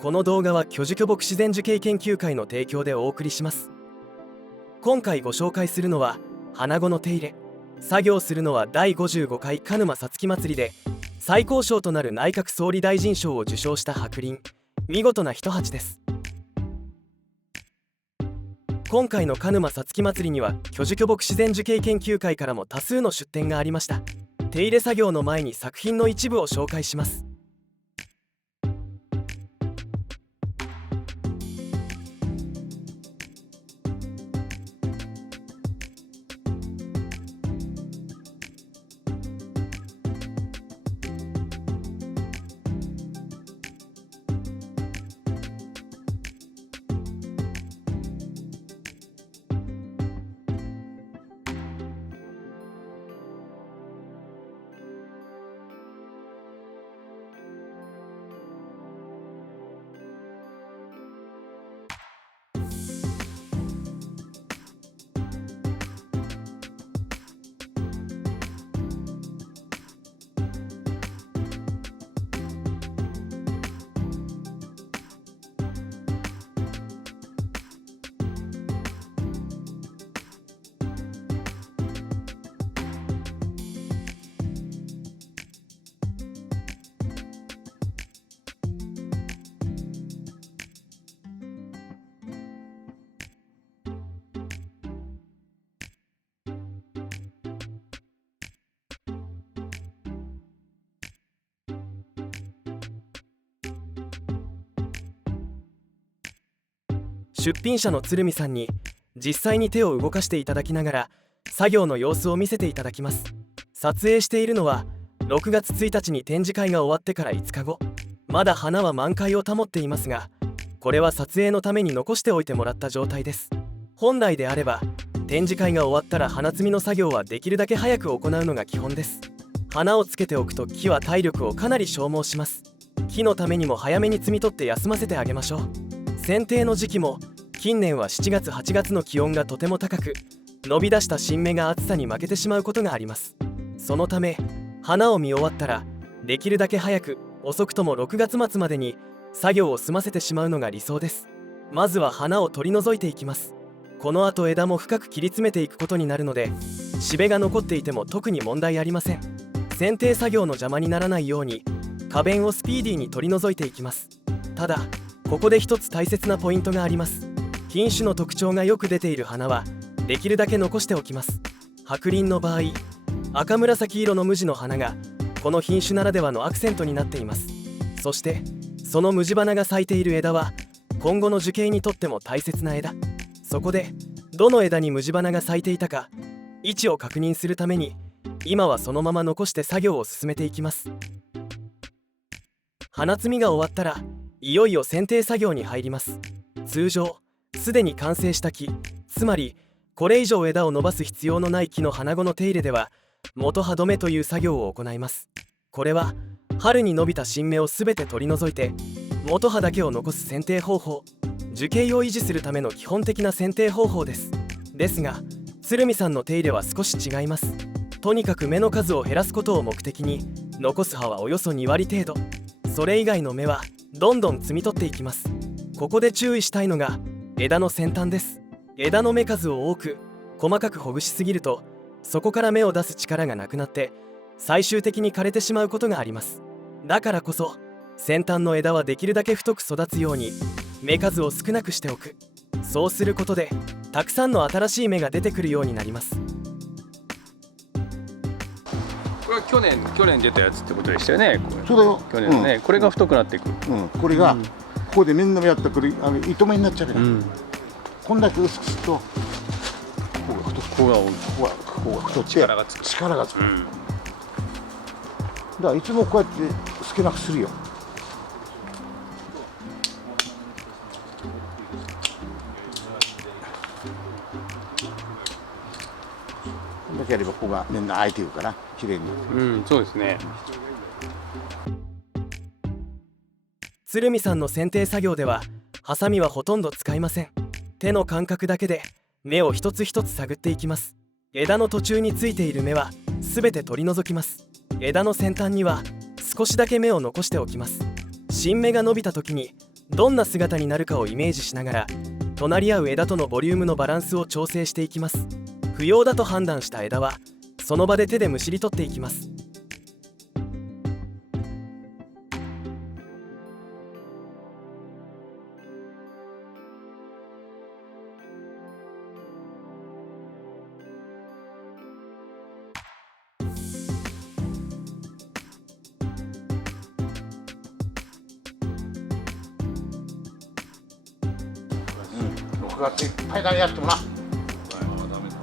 この動画は巨樹巨木自然樹形研究会の提供でお送りします。今回ご紹介するのは花子の手入れ。作業するのは第55回鹿沼さつき祭りで最高賞となる内閣総理大臣賞を受賞した白林。見事な一鉢です。今回の鹿沼さつき祭りには巨樹巨木自然樹形研究会からも多数の出展がありました。手入れ作業の前に作品の一部を紹介します。出品者の鶴見さんに実際に手を動かしていただきながら作業の様子を見せていただきます。撮影しているのは6月1日に展示会が終わってから5日後。まだ花は満開を保っていますが、これは撮影のために残しておいてもらった状態です。本来であれば展示会が終わったら花摘みの作業はできるだけ早く行うのが基本です。花をつけておくと木は体力をかなり消耗します。木のためにも早めに摘み取って休ませてあげましょう。剪定の時期も近年は7月8月の気温がとても高く、伸び出した新芽が暑さに負けてしまうことがあります。そのため花を見終わったらできるだけ早く、遅くとも6月末までに作業を済ませてしまうのが理想です。まずは花を取り除いていきます。この後枝も深く切り詰めていくことになるので、しべが残っていても特に問題ありません。剪定作業の邪魔にならないように花弁をスピーディーに取り除いていきます。ただここで一つ大切なポイントがあります。品種の特徴がよく出ている花はできるだけ残しておきます。白林の場合、赤紫色の無地の花がこの品種ならではのアクセントになっています。そしてその無地花が咲いている枝は今後の樹形にとっても大切な枝。そこでどの枝に無地花が咲いていたか位置を確認するために今はそのまま残して作業を進めていきます。花摘みが終わったらいよいよ剪定作業に入ります。通常すでに完成した木、つまりこれ以上枝を伸ばす必要のない木の花子の手入れでは元葉止めという作業を行います。これは春に伸びた新芽をすべて取り除いて元葉だけを残す剪定方法、樹形を維持するための基本的な剪定方法です。ですが鶴見さんの手入れは少し違います。とにかく芽の数を減らすことを目的に残す葉はおよそ2割程度、それ以外の芽はどんどん摘み取っていきます。ここで注意したいのが枝の先端です。枝の芽数を多く細かくほぐしすぎるとそこから芽を出す力がなくなって最終的に枯れてしまうことがあります。だからこそ先端の枝はできるだけ太く育つように芽数を少なくしておく。そうすることでたくさんの新しい芽が出てくるようになります。これは去年出たやつってことでしたよね。そうだよ。去年のね、これが太くなっていく。これが、ここで面倒やったらこれ糸目になっちゃうから、こんだけ薄くするとここが太って力がつく。だからいつもこうやって少なくするよ。だけやればここがみんな開いてるから綺麗に。そうですね。鶴見さんの剪定作業ではハサミはほとんど使いません。手の感覚だけで芽を一つ一つ探っていきます。枝の途中についている芽はすべて取り除きます。枝の先端には少しだけ芽を残しておきます。新芽が伸びた時にどんな姿になるかをイメージしながら隣り合う枝とのボリュームのバランスを調整していきます。不要だと判断した枝はその場で手でむしり取っていきます。6月いっぱいだねやってもな。ほ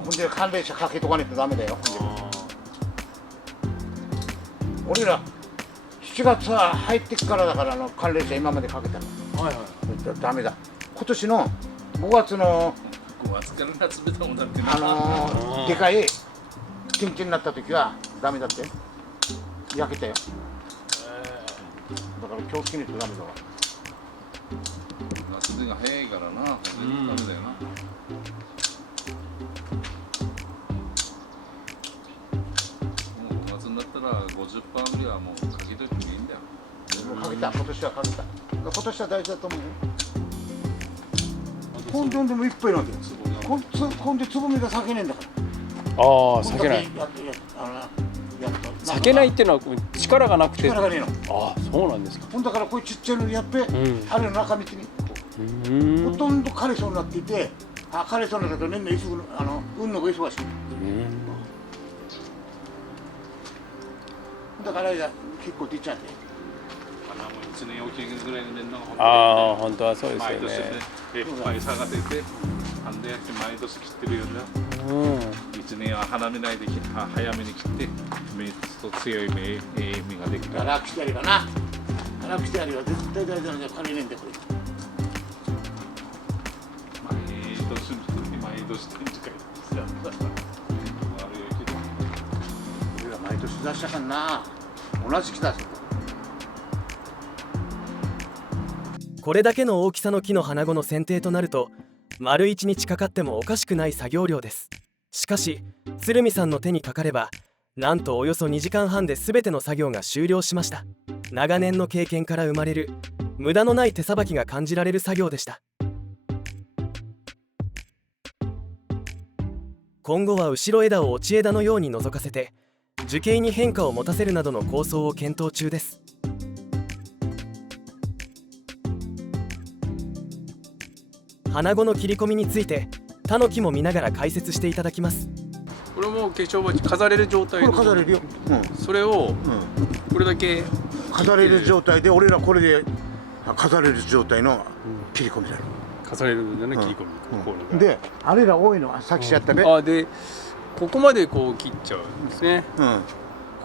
んで寒冷車かけとかないとダメだよ。俺ら7月は入ってからだから寒冷車今までかけたの。ダメだ。今年の5月の5月から夏目だもんだってでかいキンキンになった時はダメだって焼けたよ。だから気をつけないとダメだわ。夏目が早いからな、ダメだよな。もう5月になったら50%ぐらいはもうかけといてもいいんだよ。かけた、今年はかけた。今年は大事だと思うよ。ほんでもいっぱいなんだよ。ほんでつぼみが咲けねえんだから。ああ、咲けない。咲けないっていうのは力がなくて。力がねえの。ああ、そうなんですか。ほんだからこういうちっちゃいのやっべ、あれの中道にほとんど枯れそうになっていて、枯れそうになると年々運のが忙しい。だから結構出ちゃうんだよ。1年おきぐらいの年々がああ、本当はそうですよね。毎年いっぱい差が出て、あんでやって毎年切ってるよね。1年は早めに切って芽と強い実ができる。楽してやればな。楽してやれば絶対大事なので枯れねえんだよこれ。毎年展示会してやったから俺ら毎年出したかんな。同じ来た。これだけの大きさの木の花子の剪定となると丸1日かかってもおかしくない作業量です。しかし鶴見さんの手にかかればなんとおよそ2時間半で全ての作業が終了しました。長年の経験から生まれる無駄のない手さばきが感じられる作業でした。今後は後ろ枝を落ち枝のように覗かせて樹形に変化を持たせるなどの構想を検討中です。花子の切り込みについて他の木も見ながら解説していただきます。これも化粧鉢飾れる状態これ飾れるよ。それをこれだけ飾れる状態で俺らこれで飾れる状態の切り込みだよ。飾れるような切り込み。であれら多いのはさっきしちゃったべ。でここまでこう切っちゃうんですね。こ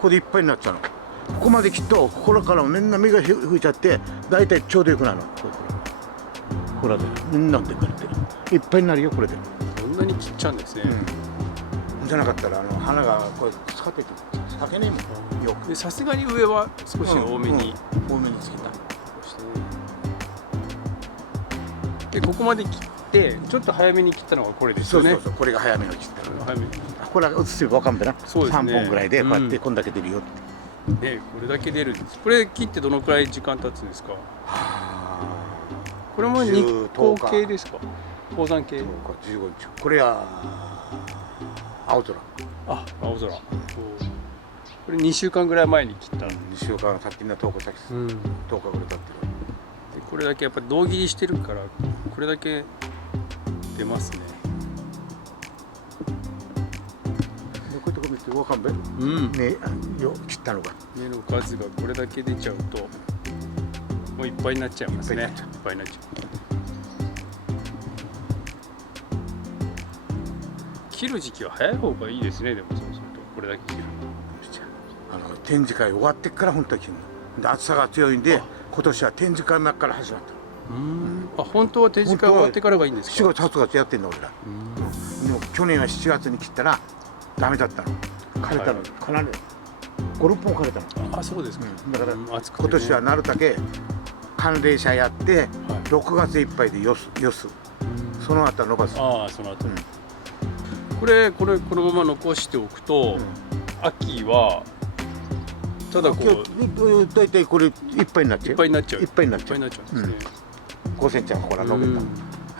こでいっぱいになっちゃうの。ここまで切っとここからみんな芽が吹いちゃってだいたいちょうどよくなるの。これでみんなでこうやっていっぱいになるよこれで。そんなに切っちゃうんですね。じゃなかったら花がこれ使ってて咲けねえもんよく。でさすがに上は少し多めに多めにつけた。でここまで切ってちょっと早めに切ったのがこれですよね。そうこれが早めに切ったの。早めにこれが映せば分かんべな。そうですね。3本ぐらいでこうやってこんだけ出るよって。これだけ出るんです。これ切ってどのくらい時間経つんですか。これも日光系ですか。高山系。15日。これは青空。青空。これ2週間ぐらい前に切ったの。2週間経ってみんな10日経ってる。10日ぐらい経ってる。これだけやっぱり胴切りしてるからこれだけ出ますね。こういうとこ見て分かんべ。ねよ切ったのが。根の数がこれだけ出ちゃうともういっぱいになっちゃいますね。いっぱいになっちゃう。切る時期は早い方がいいですね。でもそうするとこれだけ切るの。展示会終わってから本当は切るの。で暑さが強いんで今年は展示会前から始まった。本当は展示会終わってからがいいんですか。7月8月やってんの俺ら。でも去年は7月に切ったらダメだったの。枯れたの。かなり5、6本枯れたの。そうですか。だから今年はなるだけ寒冷車やって6月いっぱいでよす。その後は伸ばす。その後。これこのまま残しておくと秋はただこう大体これいっぱいになっちゃう。いっぱいになっちゃう。いっぱいになっちゃう。んですね。5センチはここから伸びた、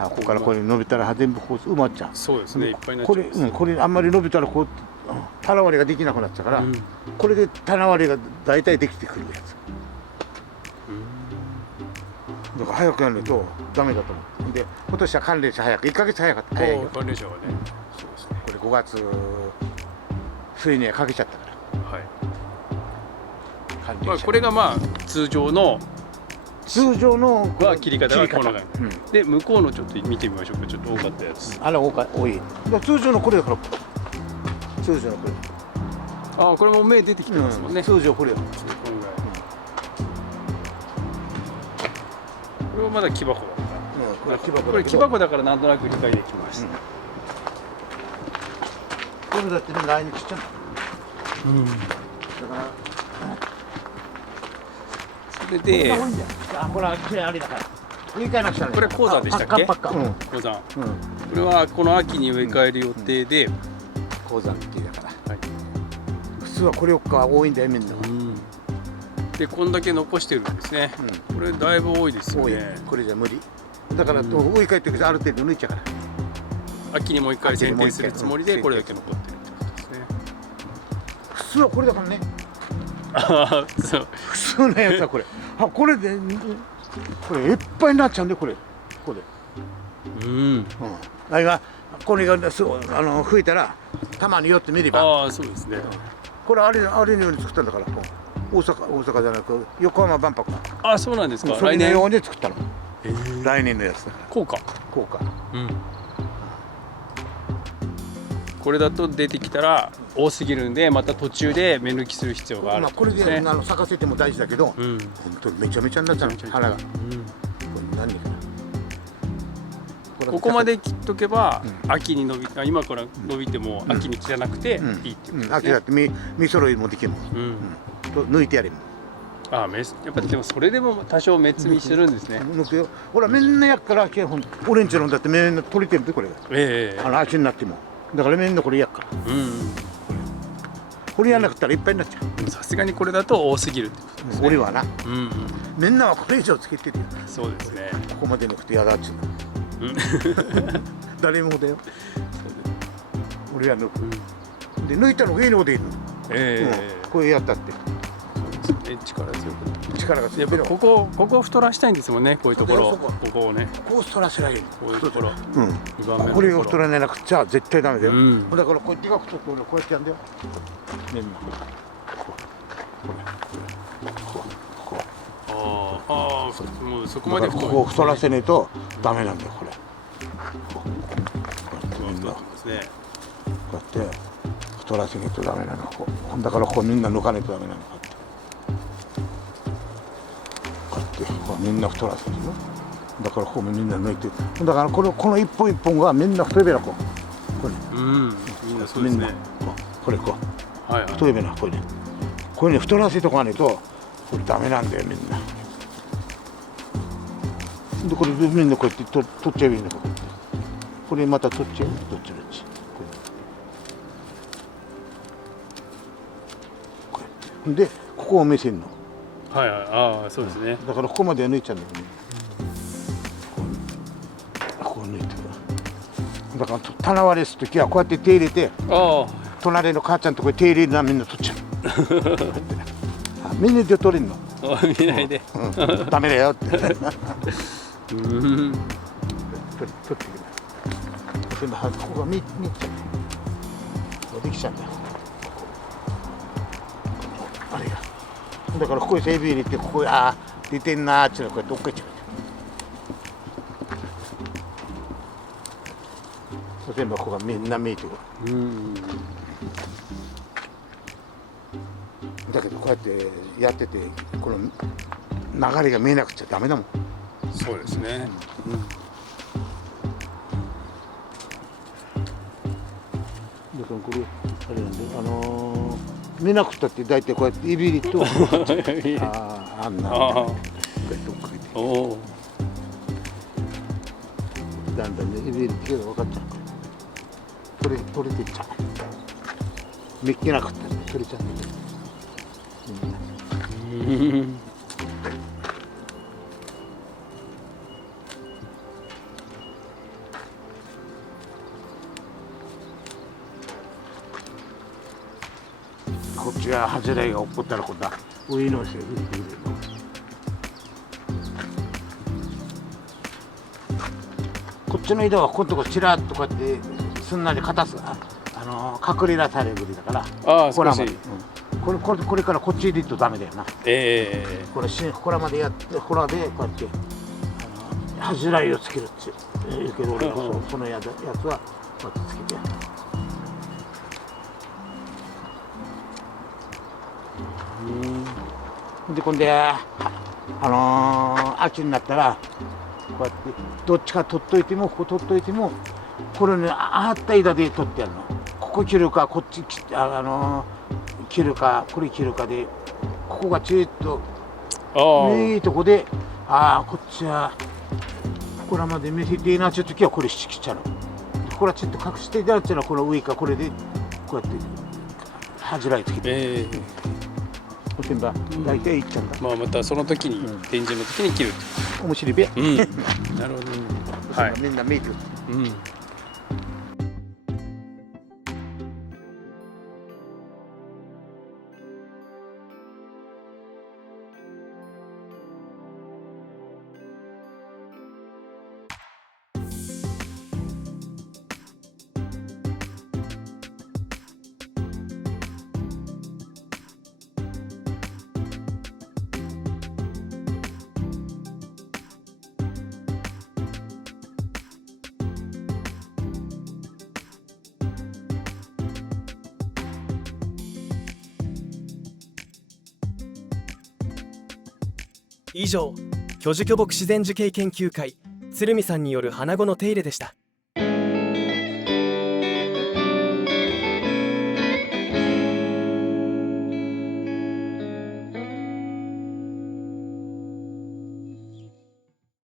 ここからこれ伸びたら全部こう埋まっちゃう。そうですね、いっぱいになっちこれ、ゃいます。これあんまり伸びたらこう棚割りができなくなっちゃうから、これで棚割りが大体できてくるやつ。だから早くやらないとダメだと思う。で今年は関連者早く1ヶ月早かった。早いよ。関連者はね、そうですね。これ5月末にはかけちゃったから。はい。関連者まあこれがまあ通常の通常の切り方がこんな感じ、うんで向こうのちょっと見てみましょうか。ちょっと多かったやつ。あれ多い。だから通常のこれだから。通常のこれ。ああ、これも芽出てきてますもんね。通常これよ。このぐらい。これはまだ木箱だから。これ木箱だけどこれ木箱だからなんとなく理解できました。これだってね来日しちゃう。だからそれでこれはきれいありだから。植え替えなくちゃね。これ鉱山でしたっけ？パッカ鉱山。これはこの秋に植え替える予定で、鉱山ってだから。はい。普通はこれよっか多いんだよみんな。でこんだけ残してるんですね。これだいぶ多いですよ多いね。これじゃ無理。だから植え替えてるけどある程度抜いちゃうから。秋にもう一回剪定するつもりでこれだけ残ってるってことですね。普通はこれだからね。ああ、そう。普通のやつはこれ。あこれでこれいっぱいになっちゃうんでこれ。これ。あれがこれが吹いたらたまに寄ってみれば。ああ、そうですね。これあれのように作ったんだから。大阪じゃなく横浜万博。ああ、そうなんですか。それ来年のように作ったの。来年のやつだから。こうか。こうか。これだと出てきたら多すぎるんで、また途中で目抜きする必要があるまあこれで咲かせても大事だけど、本当にめちゃめちゃになっちゃうの花が。これ何かな。ここまで切っとけば秋に伸び今から伸びても秋に切らなくていいっていうことですね。秋だって実揃いもできるもん。抜いてやれるもん。ああ、やっぱでもそれでも多少目摘みするんですね。抜くよ。ほらみんなやっからオレンジのだってみんな取れてるってこれが。足になっても。だからみんなこれやっから。これやらなくったらいっぱいになっちゃう。さすがにこれだと多すぎるってことですね。俺はな。みんなはこれ以上つけてるよ。そうですね。ここまで抜くとやだっちゅう。誰もだよ。俺は抜く。で抜いたの上の方でいいの。こうやったって。力強く。力が強い。やっぱここ太らしたいんですもんね。こういうところ。ここをね。こう太らせられる。こういうところ。これを太らなくちゃ絶対ダメだよ。だからこうやってがくと俺こうやってやるんだよ。みんな。ああ、もうそこまでここを太らせないとダメなんだよこれ。みんなこうやって太らせないとダメなの。だからここみんな抜かないとダメなの。こうやってみんな太らせるよ。だからここもみんな抜いて。だからこの一本一本がみんな太いべらこう。これ。みんなそうですね。これこう。太いべなこれね。これね太らせとかないとこれダメなんだよみんな。でこれみんなこうやって取っちゃえばいいんだこれ。これまた取っちゃう。どっちどっち。こうやって。でここを見せるの。ああ、そうですね。だからここまで抜いちゃうんだよね。こう抜いて。だから棚割れするときはこうやって手入れて。隣の母ちゃんとこ手入れるのはみんな取っちゃう。みんなで取れるの。見ないで。ダメだよって。取ってくれ。それでここが見っちゃう。できちゃうんだよ。あれが。だからここにエビ入れてここ出てんなーっていうのこうやって追っかけちゃう。例えばここがみんな見えてる。だけどこうやってやっててこの流れが見えなくちゃダメだもん。そうですね。だからこれあれなんで見なくったって大体こうやって指入れとあんなこうやって追っかけてだんだんね指入れてけど分かっちゃう。取れてっちゃう。めっけなくったって取れちゃうんだけど。こっちが恥じらいが起こったら今度は上の人が吹いてくれるの。こっちの井戸はこのとこちらっとこうやってすんなり片す隠れらされるだからああほらまで、少しこれからこっち入れるとダメだよな。これほらまでやってほらでこうやって恥じらいをつけるって言うけど俺はそのやつはこうやってつけてやる。で今度秋になったらこうやってどっちか取っといてもここ取っといてもこれねあった枝で取ってやるの。ここ切るかこっち切るかこれ切るかでここがちょっといいとこでこっちはこれまで見せていいなっていう時はこれ切っちゃうの。これはちょっと隠していただいたらこの上かこれでこうやって恥じらいつけて。大体いっちゃうんだ。またその時に、展示の時に切る。面白いべ。なるほど。はい。みんな見る。以上、巨樹巨木自然樹系研究会鶴見さんによる花子の手入れでした。